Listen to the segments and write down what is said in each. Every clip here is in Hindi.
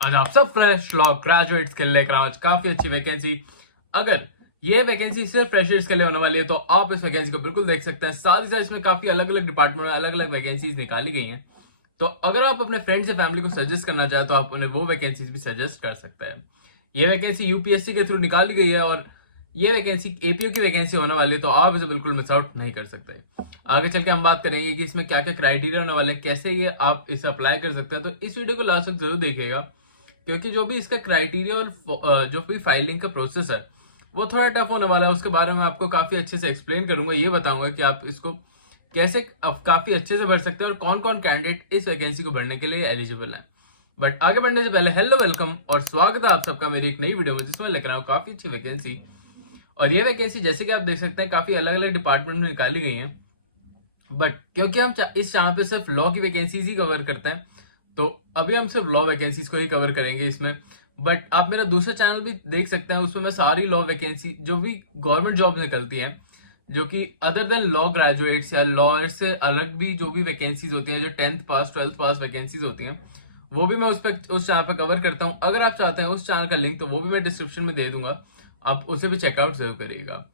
आज आप सब फ्रेश लॉ ग्रेजुएट्स के लिए लेकर आज काफी अच्छी वैकेंसी। अगर ये वैकेंसी सिर्फ फ्रेशर्स के लिए होने वाली है तो आप इस वैकेंसी को बिल्कुल देख सकते हैं। साथ ही साथ इसमें काफी अलग अलग डिपार्टमेंट में अलग अलग वैकेंसीज निकाली गई हैं। तो अगर आप अपने फ्रेंड्स या फैमिली को सजेस्ट करना चाहे तो आप उन्हें वो वैकेंसीज भी सजेस्ट कर सकते हैं। ये वैकेंसी यूपीएससी के थ्रू निकाली गई है और ये वैकेंसी एपीयू की वैकेंसी होने वाली है, तो आप इसे बिल्कुल मिस आउट नहीं कर सकते। आगे चल के हम बात करेंगे कि इसमें क्या क्या क्राइटेरिया होने वाले हैं, कैसे ये आप इसे अप्लाई कर सकते हैं। तो इस वीडियो को लास्ट तक जरूर देखिएगा, क्योंकि जो भी इसका क्राइटेरिया और जो भी फाइलिंग का प्रोसेस है वो थोड़ा टफ होने वाला है। उसके बारे में आपको काफी अच्छे से एक्सप्लेन करूंगा, ये बताऊंगा कि आप इसको कैसे काफी अच्छे से भर सकते हैं और कौन कौन कैंडिडेट इस वैकेंसी को भरने के लिए एलिजिबल है। बट आगे बढ़ने से पहले हेलो, वेलकम और स्वागत है आप सबका मेरी एक नई वीडियो में, जिसमें लेकर आऊँ काफी अच्छी वैकेंसी। और ये वैकेंसी जैसे कि आप देख सकते हैं काफी अलग अलग डिपार्टमेंट में निकाली गई है। बट क्योंकि हम इस चैनल पे सिर्फ लॉ की वैकेंसीज ही कवर करते हैं, तो अभी हम सिर्फ लॉ वैकेंसीज को ही कवर करेंगे इसमें। बट आप मेरा दूसरा चैनल भी देख सकते हैं, उसमें मैं सारी लॉ वैकेंसी जो भी गवर्नमेंट जॉब निकलती हैं, जो कि अदर देन लॉ ग्रेजुएट्स या लॉयर से अलग भी जो भी वैकेंसीज होती हैं, जो 10th पास 12th पास वैकेंसीज होती हैं, वो भी मैं उस चैनल पर कवर करता हूँ। अगर आप चाहते हैं उस चैनल का लिंक, तो वो भी मैं डिस्क्रिप्शन में दे दूंगा, आप उसे भी चेकआउट जरूर करिएगा।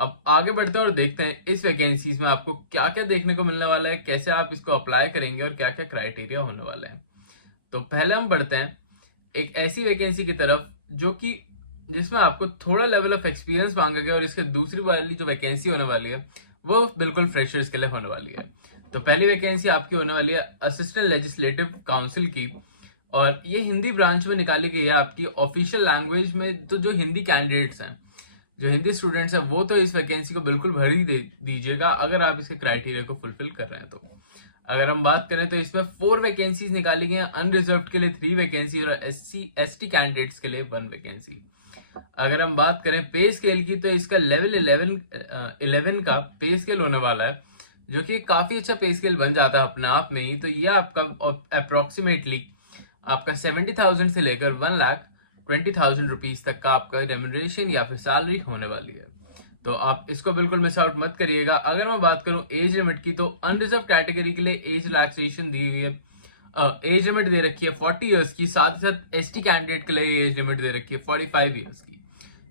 अब आगे बढ़ते हैं और देखते हैं इस वैकेंसीज में आपको क्या क्या देखने को मिलने वाला है, कैसे आप इसको अप्लाई करेंगे और क्या क्या क्राइटेरिया होने वाले हैं। तो पहले हम बढ़ते हैं एक ऐसी वैकेंसी की तरफ जो कि जिसमें आपको थोड़ा लेवल ऑफ एक्सपीरियंस मांगा गया, और इसके दूसरी वाली जो वैकेंसी होने वाली है वो बिल्कुल फ्रेशर्स के लिए होने वाली है। तो पहली वैकेंसी आपकी होने वाली है असिस्टेंट लेजिस्लेटिव काउंसिल की, और ये हिंदी ब्रांच में निकाली गई है। आपकी ऑफिशियल लैंग्वेज में तो जो हिंदी कैंडिडेट्स हैं, जो हिंदी स्टूडेंट्स हैं, वो तो इस वैकेंसी को बिल्कुल भर ही दीजिएगा अगर आप इसके क्राइटेरिया को फुलफिल कर रहे हैं। तो अगर हम बात करें तो इसमें 4 वैकेंसीज निकाली गई हैं, अनरिजर्व के लिए 3 वैकेंसी और SC ST कैंडिडेट्स के लिए 1 वैकेंसी। अगर हम बात करें पे स्केल की, तो इसका लेवल 11 का पे स्केल होने वाला है, जो कि काफी अच्छा पे स्केल बन जाता है अपने आप में ही। तो ये आपका अप्रोक्सीमेटली आपका 70,000 से लेकर 1,20,000 रुपीज तक का आपका रेम्यूनरेशन या फिर सैलरी होने वाली है। तो आप इसको बिल्कुल मिस आउट मत करिएगा। अगर मैं बात करूं एज लिमिट की, तो अनरिजर्व कैटेगरी के लिए एज रिलैक्सेशन दी हुई है, एज लिमिट दे रखी है 40 इयर्स की। साथ ही साथ ST कैंडिडेट के लिए एज लिमिट दे रखी है 45 इयर्स की।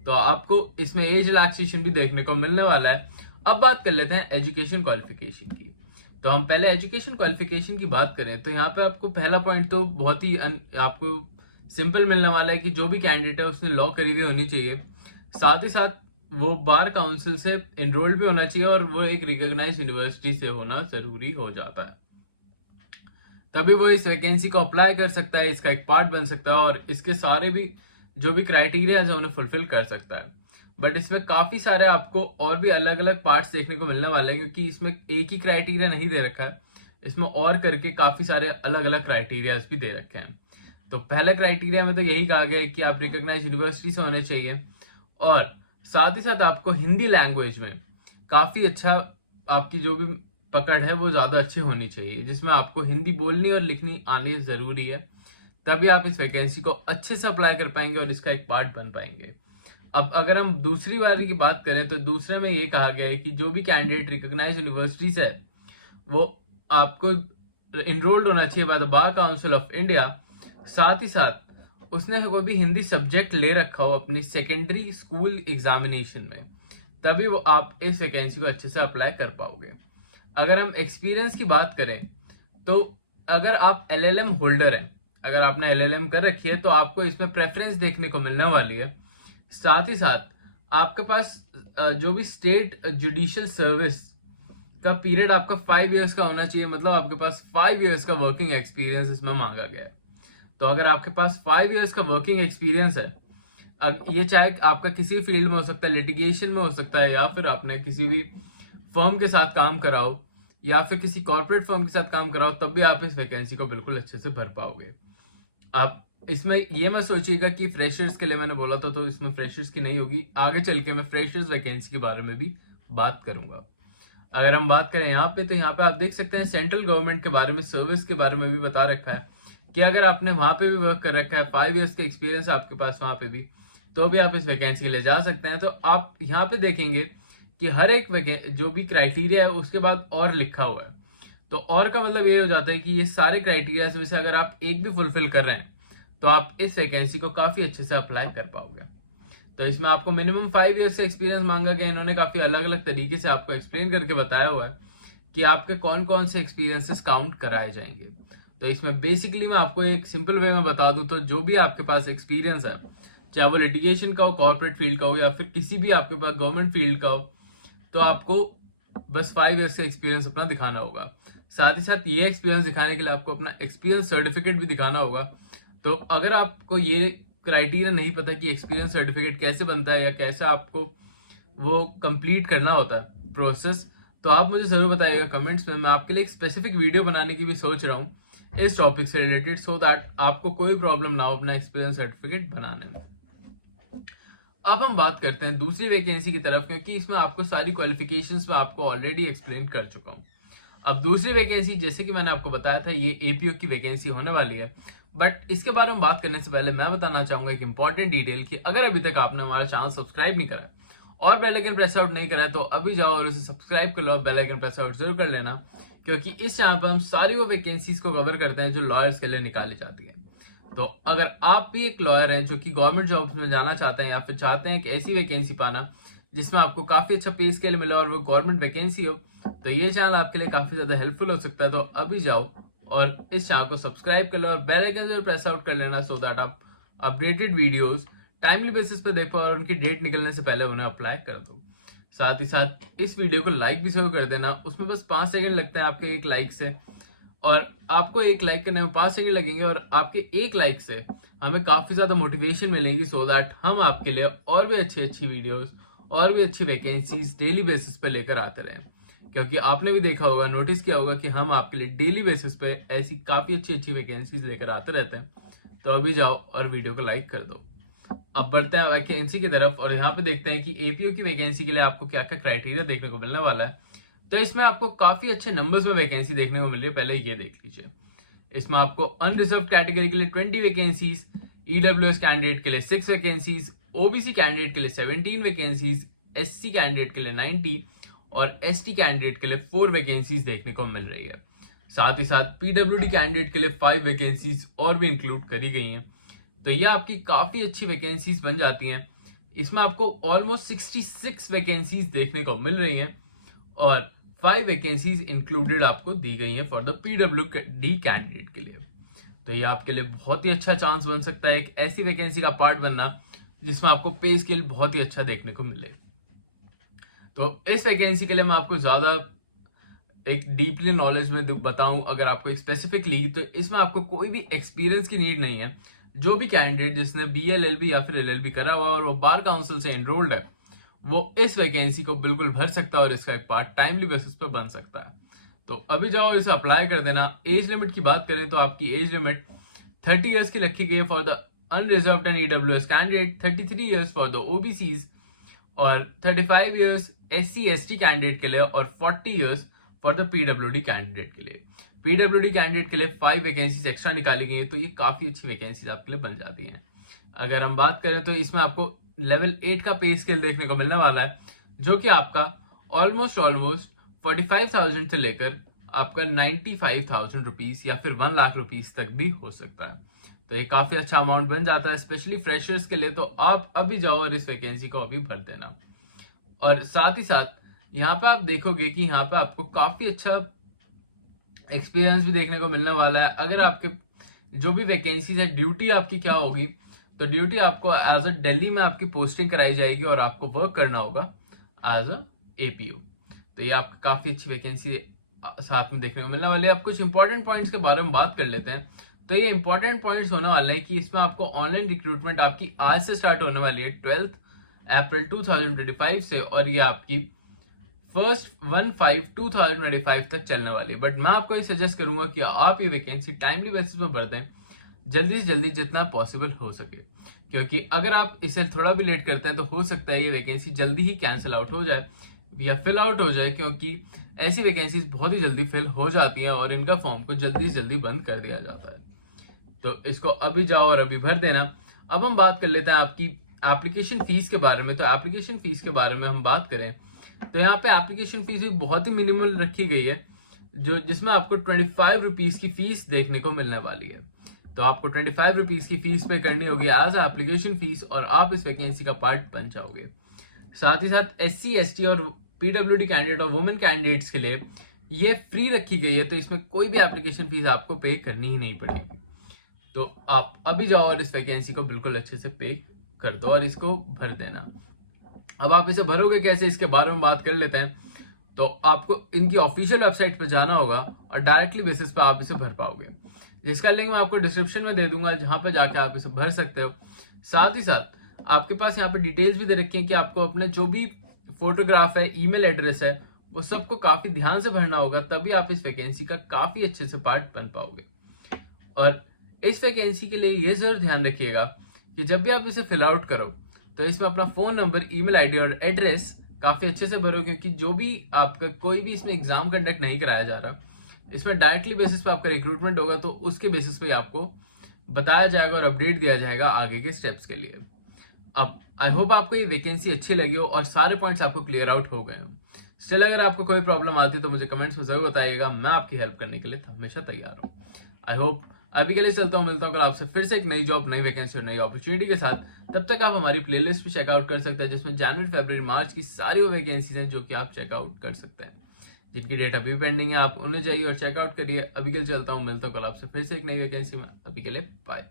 तो आपको इसमें एज रिलैक्सेशन भी देखने को मिलने वाला है। अब बात कर लेते हैं एजुकेशन क्वालिफिकेशन की। तो हम पहले एजुकेशन क्वालिफिकेशन की बात करें तो यहाँ पे आपको पहला पॉइंट तो बहुत ही आपको सिंपल मिलने वाला है कि जो भी कैंडिडेट है उसने लॉ करी हुई होनी चाहिए। साथ ही साथ वो बार काउंसिल से एनरोल्ड भी होना चाहिए, और वो एक रिकॉग्नाइज्ड यूनिवर्सिटी से होना जरूरी हो जाता है, तभी वो इस वैकेंसी को अप्लाई कर सकता है, इसका एक पार्ट बन सकता है और इसके सारे भी जो भी क्राइटेरिया है उन्हें फुलफिल कर सकता है। बट इसमें काफी सारे आपको और भी अलग अलग पार्ट्स देखने को मिलने वाले हैं, क्योंकि इसमें एक ही क्राइटेरिया नहीं दे रखा है, इसमें और करके काफी सारे अलग अलग क्राइटेरियाज भी दे रखे हैं। तो पहले क्राइटेरिया में तो यही कहा गया है कि आप रिकॉग्नाइज्ड यूनिवर्सिटी से होने चाहिए, और साथ ही साथ आपको हिंदी लैंग्वेज में काफी अच्छा आपकी जो भी पकड़ है वो ज्यादा अच्छी होनी चाहिए, जिसमें आपको हिंदी बोलनी और लिखनी आनी जरूरी है। तभी आप इस वैकेंसी को अच्छे से अप्लाई कर पाएंगे और इसका एक पार्ट बन पाएंगे। अब अगर हम दूसरी वाली की बात करें तो दूसरे में ये कहा गया है कि जो भी कैंडिडेट रिकॉग्नाइज्ड यूनिवर्सिटी से है वो आपको इनरोल्ड होना चाहिए by the bar council of India. साथ ही साथ उसने कोई भी हिंदी सब्जेक्ट ले रखा हो अपनी सेकेंडरी स्कूल एग्जामिनेशन में, तभी वो आप इस वैकेंसी को अच्छे से अप्लाई कर पाओगे। अगर हम एक्सपीरियंस की बात करें तो अगर आप LLM होल्डर हैं, अगर आपने LLM कर रखी है, तो आपको इसमें प्रेफरेंस देखने को मिलने वाली है। साथ ही साथ आपके पास जो भी स्टेट जुडिशियल सर्विस का पीरियड आपका 5 इयर्स का होना चाहिए, मतलब आपके पास 5 इयर्स का वर्किंग एक्सपीरियंस इसमें मांगा गया है। तो अगर आपके पास 5 इयर्स का वर्किंग एक्सपीरियंस है, ये चाहे आपका किसी फील्ड में हो सकता है, लिटिगेशन में हो सकता है, या फिर आपने किसी भी फर्म के साथ काम करा हो, या फिर किसी कॉर्पोरेट फर्म के साथ काम करा हो, तब भी आप इस वैकेंसी को बिल्कुल अच्छे से भर पाओगे। आप इसमें ये मत सोचिएगा कि फ्रेशर्स के लिए मैंने बोला था तो इसमें फ्रेशर्स की नहीं होगी, आगे चल के मैं फ्रेशर्स वैकेंसी के बारे में भी बात करूंगा। अगर हम बात करें यहाँ पे, तो यहाँ पे आप देख सकते हैं सेंट्रल गवर्नमेंट के बारे में, सर्विस के बारे में भी बता रखा है कि अगर आपने वहां पे भी वर्क कर रखा है, 5 इयर्स का एक्सपीरियंस आपके पास वहां पे भी, तो भी आप इस वैकेंसी के लिए जा सकते हैं। तो आप यहाँ पे देखेंगे कि हर एक जो भी क्राइटेरिया है उसके बाद और लिखा हुआ है। तो और का मतलब ये हो जाता है कि ये सारे क्राइटेरिया में से अगर आप एक भी फुलफिल कर रहे हैं तो आप इस वैकेंसी को काफी अच्छे से अप्लाई कर पाओगे। तो इसमें आपको मिनिमम 5 ईयर्स से एक्सपीरियंस मांगा गया। इन्होंने काफी अलग अलग तरीके से आपको एक्सप्लेन करके बताया हुआ है कि आपके कौन कौन से एक्सपीरियंसेस काउंट कराए जाएंगे। तो इसमें बेसिकली मैं आपको एक सिंपल वे में बता दूं तो जो भी आपके पास एक्सपीरियंस है, चाहे वो लिटिगेशन का हो, कॉर्पोरेट फील्ड का हो, या फिर किसी भी आपके पास गवर्नमेंट फील्ड का हो, तो आपको बस 5 ईयर्स का एक्सपीरियंस अपना दिखाना होगा। साथ ही साथ ये एक्सपीरियंस दिखाने के लिए आपको अपना एक्सपीरियंस सर्टिफिकेट भी दिखाना होगा। तो अगर आपको ये क्राइटेरिया नहीं पता कि एक्सपीरियंस सर्टिफिकेट कैसे बनता है या कैसे आपको वो कंप्लीट करना होता है प्रोसेस, तो आप मुझे जरूर बताइएगा कमेंट्स में। मैं आपके लिए एक स्पेसिफिक वीडियो बनाने की भी सोच रहा हूँ इस टॉपिक से रिलेटेड, सो दैट आपको कोई प्रॉब्लम ना हो अपना एक्सपीरियंस सर्टिफिकेट बनाने में। अब हम बात करते हैं दूसरी वैकेंसी की तरफ, क्योंकि इसमें आपको सारी क्वालिफिकेशंस में आपको ऑलरेडी एक्सप्लेन कर चुका हूँ। अब दूसरी वैकेंसी, जैसे कि मैंने आपको बताया था, ये एपीओ की वैकेंसी होने वाली है। बट इसके बारे में बात करने से पहले मैं बताना चाहूंगा एक इंपॉर्टेंट डिटेल कि अगर अभी तक आपने हमारा चैनल सब्सक्राइब नहीं करा और बेल आइकन प्रेस आउट नहीं करा है, तो अभी जाओ और उसे सब्सक्राइब कर लो और बेल आइकन प्रेस आउट जरूर कर लेना, क्योंकि इस चैनल पर हम सारी वो वैकेंसीज को कवर करते हैं जो लॉयर्स के लिए निकाली जाती है। तो अगर आप भी एक लॉयर हैं जो कि गवर्नमेंट जॉब्स में जाना चाहते हैं या फिर चाहते हैं कि ऐसी वैकेंसी पाना जिसमें आपको काफी अच्छा पे स्केल मिले और वो गवर्नमेंट वैकेंसी हो, तो ये चैनल आपके लिए काफी ज्यादा हेल्पफुल हो सकता है। तो अभी जाओ और इस चैनल को सब्सक्राइब कर लो और बेल आइकन जरूर प्रेस आउट कर लेना, सो दैट आप अपडेटेड वीडियोस टाइमली बेसिस पे देख पाओ और उनकी डेट निकलने से पहले उन्हें अप्लाई कर दो। साथ ही साथ इस वीडियो को लाइक भी जरूर कर देना, उसमें बस 5 सेकंड लगते हैं आपके एक लाइक से, और आपको एक लाइक करने में 5 सेकंड लगेंगे और आपके एक लाइक से हमें काफी ज्यादा मोटिवेशन मिलेगी, सो दैट हम आपके लिए और भी अच्छी वीडियोस और भी अच्छी वैकेंसीज डेली बेसिस पे लेकर आते रहें। क्योंकि आपने भी देखा होगा, नोटिस किया होगा कि हम आपके लिए डेली बेसिस पे ऐसी काफी अच्छी वैकेंसीज लेकर आते रहते हैं। तो अभी जाओ और वीडियो को लाइक कर दो। अब बढ़ते हैं वैकेंसी की तरफ और यहाँ पे देखते हैं कि एपीओ की वैकेंसी के लिए आपको क्या क्या क्राइटेरिया देखने को मिलने वाला है। तो इसमें आपको काफी अच्छे नंबर्स में वैकेंसी देखने को मिल रही है, पहले ये देख लीजिए। इसमें आपको अनरिजर्व कैटेगरी के लिए 20 वैकेंसीज, ईडब्ल्यूएस कैंडिडेट के लिए 6 वैकेंसीज, ओबीसी कैंडिडेट के लिए 17 वैकेंसीज, एससी कैंडिडेट के लिए 90 और एसटी कैंडिडेट के लिए 4 वैकेंसीज देखने को मिल रही है। साथ ही साथ पीडब्ल्यूडी कैंडिडेट के लिए 5 वैकेंसीज और भी इंक्लूड करी गई हैं। तो ये आपकी काफी अच्छी वैकेंसीज बन जाती हैं। इसमें आपको ऑलमोस्ट 66 वैकेंसीज देखने को मिल रही हैं और 5 वैकेंसीज इंक्लूडेड आपको दी गई हैं फॉर द पीडब्ल्यूडी कैंडिडेट के लिए। तो ये आपके लिए बहुत ही अच्छा चांस बन सकता है एक ऐसी वैकेंसी का पार्ट बनना जिसमें आपको पे स्केल बहुत ही अच्छा देखने को मिले। तो इस वैकेंसी के लिए मैं आपको ज्यादा एक डीपली नॉलेज में बताऊं अगर आपको एक स्पेसिफिकली, तो इसमें आपको कोई भी एक्सपीरियंस की नीड नहीं है। जो भी कैंडिडेट जिसने बीएलएलबी या फिर एलएलबी करा हुआ और वो बार काउंसिल से एनरोल्ड है, वो इस वैकेंसी को बिल्कुल भर सकता है और इसका एक पार्ट टाइमली बेसिस पर बन सकता है। तो अभी जाओ इसे अप्लाई कर देना। एज लिमिट की बात करें तो आपकी एज लिमिट 30 इयर्स की रखी गई है for the unreserved and EWS candidate, 33 years for the OBCs और 35 इयर्स एससी एसटी कैंडिडेट के लिए और 40 years for the PWD candidate के लिए। पीडब्ल्यूडी कैंडिडेट के लिए 5 वैकेंसीज एक्स्ट्रा निकाली गई है, तो ये काफी अच्छी वैकेंसीज आपके लिए बन जाती हैं। अगर हम बात करें तो इसमें आपको लेवल 8 का पे स्केल देखने को मिलने वाला है, जो कि आपका ऑलमोस्ट 45,000 से लेकर आपका 95,000 रुपीज या फिर 1 लाख रुपीज तक भी हो सकता है। तो ये काफी अच्छा अमाउंट बन जाता है स्पेशली फ्रेशर्स के लिए। तो आप अभी जाओ और इस वैकेंसी को अभी भर देना। और साथ ही साथ यहाँ पे आप देखोगे कि यहाँ पे आपको काफी अच्छा एक्सपीरियंस भी देखने को मिलने वाला है। अगर आपके जो भी वैकेंसीज है, ड्यूटी आपकी क्या होगी, तो ड्यूटी आपको एज अ दिल्ली में आपकी पोस्टिंग कराई जाएगी और आपको वर्क करना होगा एज अ एपीओ। तो ये आपकी काफी अच्छी वैकेंसी साथ में देखने को मिलने वाली है। अब कुछ इंपॉर्टेंट पॉइंट्स के बारे में बात कर लेते हैं। तो ये इंपॉर्टेंट पॉइंट्स होने वाले हैं कि इसमें आपको ऑनलाइन रिक्रूटमेंट आपकी आज से स्टार्ट होने वाली है 12 अप्रैल 2025 से, और ये आपकी 1/5/2025 तक चलने वाली है। बट मैं आपको ये सजेस्ट करूंगा कि आप ये वैकेंसी टाइमली बेसिस पर भर दें, जल्दी से जल्दी जितना पॉसिबल हो सके, क्योंकि अगर आप इसे थोड़ा भी लेट करते हैं तो हो सकता है ये वैकेंसी जल्दी ही कैंसिल आउट हो जाए या फिल आउट हो जाए, क्योंकि ऐसी वैकेंसीज बहुत ही जल्दी फिल हो जाती हैं और इनका फॉर्म को जल्दी से जल्दी बंद कर दिया जाता है। तो इसको अभी जाओ और अभी भर देना। अब हम बात कर लेते हैं आपकी एप्लीकेशन फीस के बारे में। तो एप्लीकेशन फीस के बारे में हम बात करें तो यहाँ पे एप्लीकेशन फीस भी बहुत ही मिनिमल रखी गई है, जो जिसमें आपको 25 रुपीज की फीस देखने को मिलने वाली है। तो आपको 25 रुपीज की फीस पे करनी होगी एज एप्लीकेशन फीस, और आप इस वैकेंसी का पार्ट बन जाओगे। साथ ही साथ SC ST और PWD कैंडिडेट और वुमेन कैंडिडेट्स के लिए ये फ्री रखी गई है, तो इसमें कोई भी एप्लीकेशन फीस आपको पे करनी ही नहीं पड़ेगी। तो आप अभी जाओ और इस वैकेंसी को बिल्कुल अच्छे से पे कर दो और इसको भर देना। अब आप इसे भरोगे कैसे, इसके बारे में बात कर लेते हैं। तो आपको इनकी ऑफिशियल वेबसाइट पर जाना होगा और डायरेक्टली बेसिस पे आप इसे भर पाओगे, जिसका लिंक मैं आपको डिस्क्रिप्शन में दे दूंगा, जहां पे जाके आप इसे भर सकते हो। साथ ही साथ आपके पास यहाँ पे डिटेल्स भी दे रखी है कि आपको अपने जो भी फोटोग्राफ है, ईमेल एड्रेस है, वो सबको काफी ध्यान से भरना होगा, तभी आप इस वैकेंसी का काफी अच्छे से पार्ट बन पाओगे। और इस वैकेंसी के लिए ये जरूर ध्यान रखिएगा कि जब भी आप इसे फिल आउट करो तो इसमें अपना फोन नंबर, ईमेल आईडी और एड्रेस काफी अच्छे से भरो, क्योंकि जो भी आपका कोई भी इसमें एग्जाम कंडक्ट नहीं कराया जा रहा, इसमें डायरेक्टली बेसिस पे आपका रिक्रूटमेंट होगा, तो उसके बेसिस पे आपको बताया जाएगा और अपडेट दिया जाएगा आगे के स्टेप्स के लिए। अब आई होप आपको ये वैकेंसी अच्छी लगी हो और सारे पॉइंट्स आपको क्लियर आउट हो गए हो। स्टिल अगर आपको कोई प्रॉब्लम आती है तो मुझे कमेंट्स में जरूर बताइएगा, मैं आपकी हेल्प करने के लिए हमेशा तैयार हूँ। आई होप अभी के लिए चलता हूँ, मिलता हूँ कल आपसे फिर से एक नई जॉब, नई वैकेंसी और नई अपॉर्चुनिटी के साथ। तब तक आप हमारी प्लेलिस्ट भी चेकआउट कर सकते हैं, जिसमें जनवरी, फरवरी, मार्च की सारी वो वैकेंसीज हैं जो कि आप चेकआउट कर सकते हैं, जिनकी डेट अभी पेंडिंग है। आप उन्हें जाइए और चेकआउट करिए। अभी के लिए चलता हूँ, मिलता हूँ कल आपसे फिर से एक नई वैकेंसी में। अभी के लिए बाय।